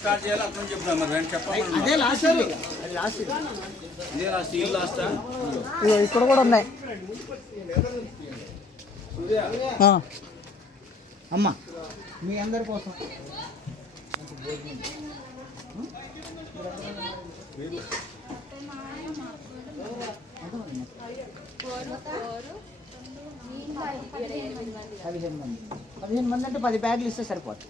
Start చేయాలి అట్లా చెప్తాను మరి చెప్పండి. అదే లాస్ట్ ఇదే లాస్ట్ ఈ లాస్టా? ఇక్కడ కూడా ఉన్నాయి అమ్మ మీ అందరి కోసం. పదిహేను మంది అంటే 10 బ్యాగులు ఇస్తే సరిపోతుంది.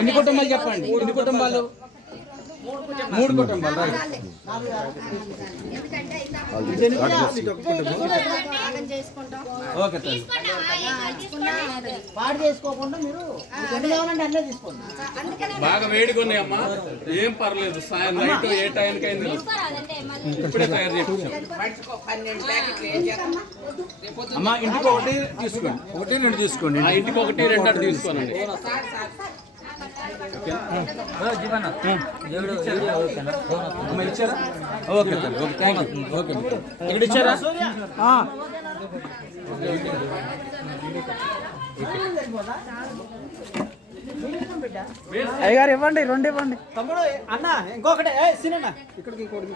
ఎన్ని కుటుంబాలు చెప్పండి? ఎన్ని కుటుంబాలు? 3 కుటుంబాలు. పాడు చేసుకోకుండా మీరు అన్నీ తీసుకోండి. బాగా వేడిగా ఉన్నాయమ్మా, ఏం పర్లేదు. సాయం నైట్ ఏ టైంకి అయింది ఇప్పుడే తయారు చేసి అమ్మా. ఇంటికి ఒకటి తీసుకోండి, 1-2 తీసుకోండి. ఇంటికి 1-2 తీసుకోనండి. ఇచ్చారా? Okay sir, okay, thank you. Okay, ఇక్కడ ఇచ్చారా? అయ్యగారు ఇవ్వండి, 2 ఇవ్వండి. తమ్ముడు అన్న ఇంకొకటి సినిమా ఇక్కడికి ఇంకోటి.